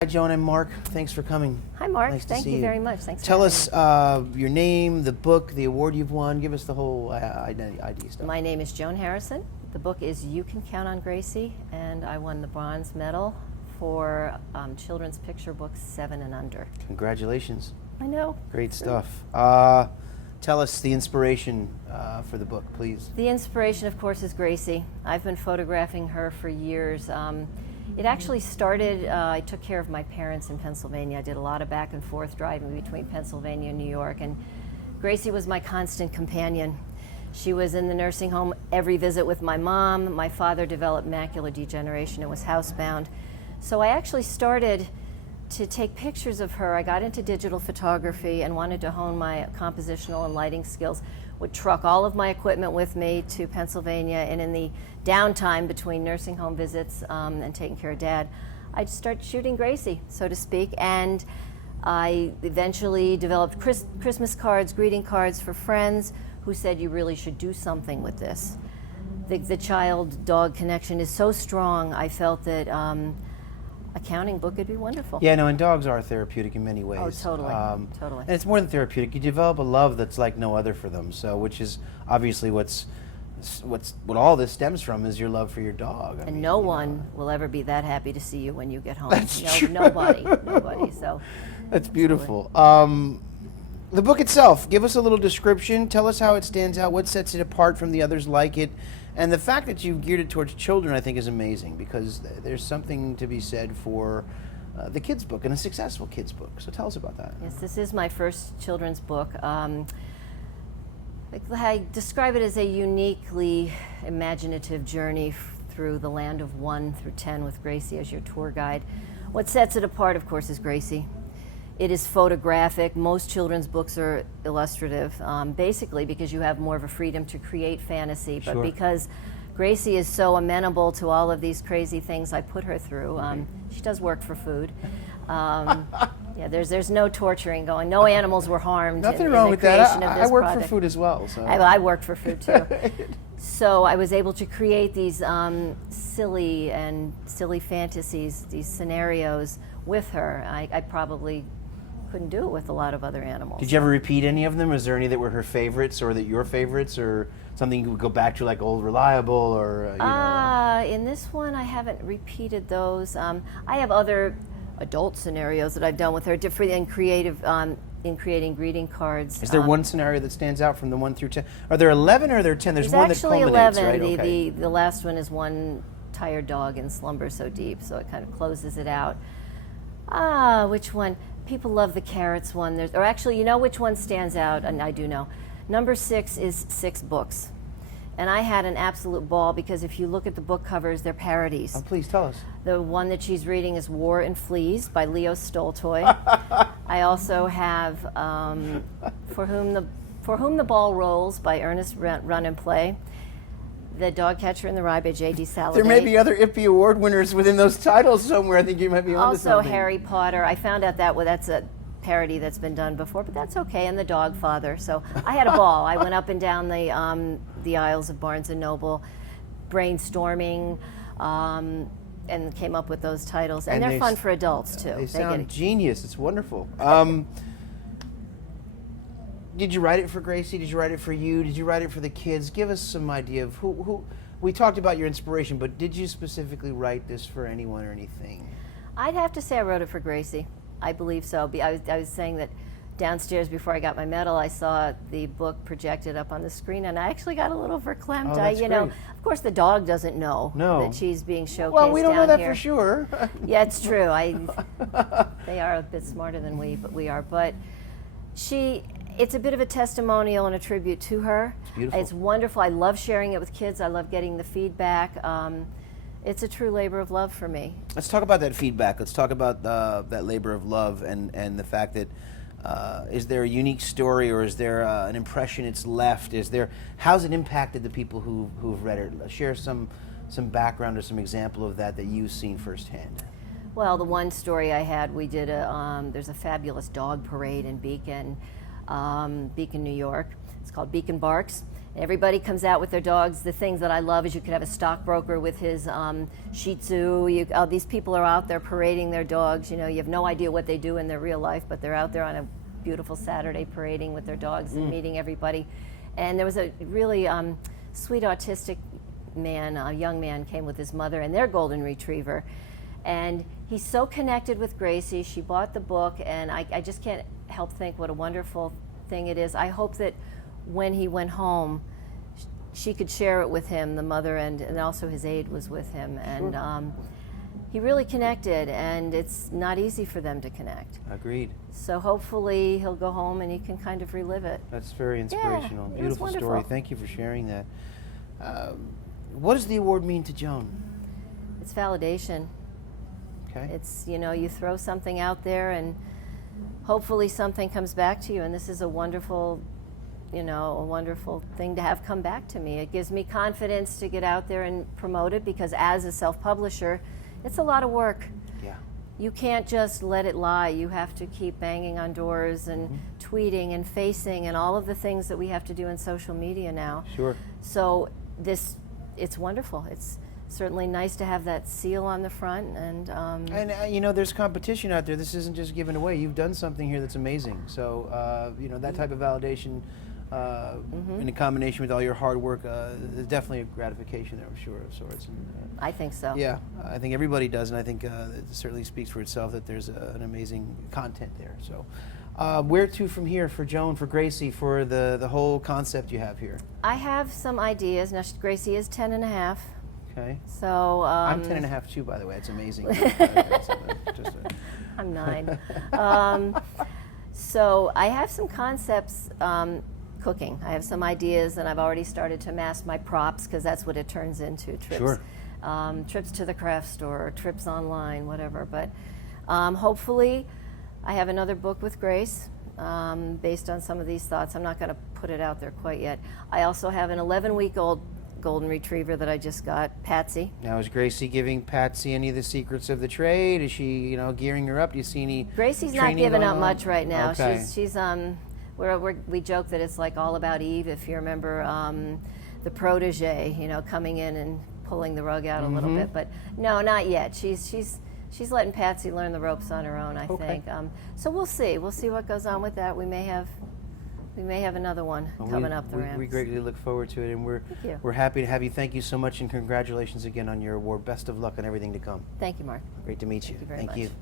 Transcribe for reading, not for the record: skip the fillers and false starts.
Hi, Joan and Marc. Thanks for coming. Hi, Mark. Nice to Thank see you you very much. Thanks Tell for us having me. your name, the book, the award you've won. Give us the whole ID stuff. My name is Joan Harrison. The book is You Can Count on Gracie, and I won the bronze medal for children's picture books 7 and under. Congratulations. I know. Great stuff. Tell us the inspiration for the book, please. The inspiration, of course, is Gracie. I've been photographing her for years. It actually started, I took care of my parents in Pennsylvania. I did a lot of back and forth driving between Pennsylvania and New York, and Gracie was my constant companion. She was in the nursing home every visit with my mom. My father developed macular degeneration and was housebound. So I actually started to take pictures of her. I got into digital photography and wanted to hone my compositional and lighting skills. Would truck all of my equipment with me to Pennsylvania, and in the downtime between nursing home visits and taking care of Dad, I'd start shooting Gracie, so to speak, and I eventually developed Christmas cards, greeting cards for friends who said you really should do something with this. The child-dog connection is so strong, I felt that a counting book would be wonderful. Yeah, no, and dogs are therapeutic in many ways. Oh, totally, totally. And it's more than therapeutic. You develop a love that's like no other for them. So, which is obviously what all this stems from is your love for your dog. And no one will ever be that happy to see you when you get home. That's true. Nobody. So that's beautiful. The book itself, give us a little description. Tell us how it stands out. What sets it apart from the others like it? And the fact that you've geared it towards children, I think, is amazing, because there's something to be said for the kids' book and a successful kids' book. So tell us about that. Yes, this is my first children's book. I describe it as a uniquely imaginative journey through the land of 1 through 10 with Gracie as your tour guide. What sets it apart, of course, is Gracie. It is photographic. Most children's books are illustrative, basically because you have more of a freedom to create fantasy, but Sure. because Gracie is so amenable to all of these crazy things I put her through. She does work for food. Yeah, there's no torturing going. No animals were harmed. Nothing in wrong the with that. creation of I this work project. for food as well. So. I worked for food too. So I was able to create these silly fantasies, these scenarios with her. I probably couldn't do it with a lot of other animals. Did you ever repeat any of them? Is there any that were her favorites, or that your favorites, or something you would go back to, like Old Reliable, or you know? In this one, I haven't repeated those. I have other adult scenarios that I've done with her, different and creative in creating greeting cards. Is there one scenario that stands out from the 1 through 10? Are there 11 or are there 10? There's one that actually culminates, 11. right? Okay. The last one is one tired dog in slumber so deep, so it kind of closes it out. Which one? People love the carrots one. Or actually, you know which one stands out, and I do know. Number 6 is 6 books. And I had an absolute ball, because if you look at the book covers, they're parodies. Oh, please tell us. The one that she's reading is War and Fleas by Leo Stoltoy. I also have For Whom the Ball Rolls by Ernest Run and Play. The Dog Catcher in the Rye by J.D. Saladin. There may be other IPPY award winners within those titles somewhere. I think you might be onto Also something. Harry Potter. I found out that's a parody that's been done before, but that's okay. And The Dog Father. So I had a ball. I went up and down the aisles of Barnes & Noble, brainstorming, and came up with those titles. And they're fun for adults, too. They sound genius. It's wonderful. Did you write it for Gracie? Did you write it for you? Did you write it for the kids? Give us some idea of who. We talked about your inspiration, but did you specifically write this for anyone or anything? I'd have to say I wrote it for Gracie. I believe so. I was saying that downstairs before I got my medal, I saw the book projected up on the screen, and I actually got a little verklempt. Oh, that's great. Of course, the dog doesn't know No. that she's being showcased. Well, we don't know down that here. for sure. Yeah, it's true. They are a bit smarter than we are, but it's a bit of a testimonial and a tribute to her. It's beautiful. It's wonderful. I love sharing it with kids. I love getting the feedback. It's a true labor of love for me. Let's talk about that feedback. Let's talk about that labor of love and the fact that is there a unique story, or is there an impression it's left? How's it impacted the people who've read it? Share some background or some example of that you've seen firsthand. Well, the one story I had, we did there's a fabulous dog parade in Beacon, New York. It's called Beacon Barks. Everybody comes out with their dogs. The things that I love is you could have a stockbroker with his Shih Tzu. These people are out there parading their dogs. You have no idea what they do in their real life, but they're out there on a beautiful Saturday parading with their dogs and meeting everybody. And there was a really sweet autistic man, a young man, came with his mother and their golden retriever. And he's so connected with Gracie. She bought the book, and I just can't help think what a wonderful thing it is. I hope that when he went home, she could share it with him, the mother, and also his aide was with him. And he really connected, and it's not easy for them to connect. Agreed. So hopefully he'll go home and he can kind of relive it. That's very inspirational. Yeah, Beautiful story. Thank you for sharing that. What does the award mean to Joan? It's validation. Okay. It's, you throw something out there and hopefully something comes back to you, and this is a wonderful thing to have come back to me. It gives me confidence to get out there and promote it, because as a self-publisher, it's a lot of work. Yeah. You can't just let it lie. You have to keep banging on doors and tweeting and facing and all of the things that we have to do in social media now. Sure. So it's wonderful. It's certainly nice to have that seal on the front, and there's competition out there. This isn't just given away. You've done something here that's amazing. So that type of validation, in a combination with all your hard work, is definitely a gratification there, I'm sure, of sorts. And, I think so. yeah, I think everybody does, and I think it certainly speaks for itself that there's an amazing content there. So, where to from here for Joan, for Gracie, for the whole concept you have here? I have some ideas. Now, Gracie is 10 and a half. Okay. So I'm 10 and a half too, by the way. It's amazing. I'm 9. So I have some concepts cooking. I have some ideas, and I've already started to amass my props, because that's what it turns into, trips. Sure. Trips to the craft store, trips online, whatever. But hopefully I have another book with Grace based on some of these thoughts. I'm not going to put it out there quite yet. I also have an 11-week-old golden retriever that I just got, Patsy. Now, is Gracie giving Patsy any of the secrets of the trade? Is she, gearing her up? Do you see any Gracie's not training giving going up on? much right now. Okay. She's we joke that it's like All About Eve, if you remember the protege, coming in and pulling the rug out a little bit. But no, not yet. She's letting Patsy learn the ropes on her own, I think. So we'll see. We'll see what goes on with that. We may have another one coming up the ramp. We greatly look forward to it, and we're happy to have you. Thank you so much, and congratulations again on your award. Best of luck on everything to come. Thank you, Mark. Great to meet you. Thank you very much.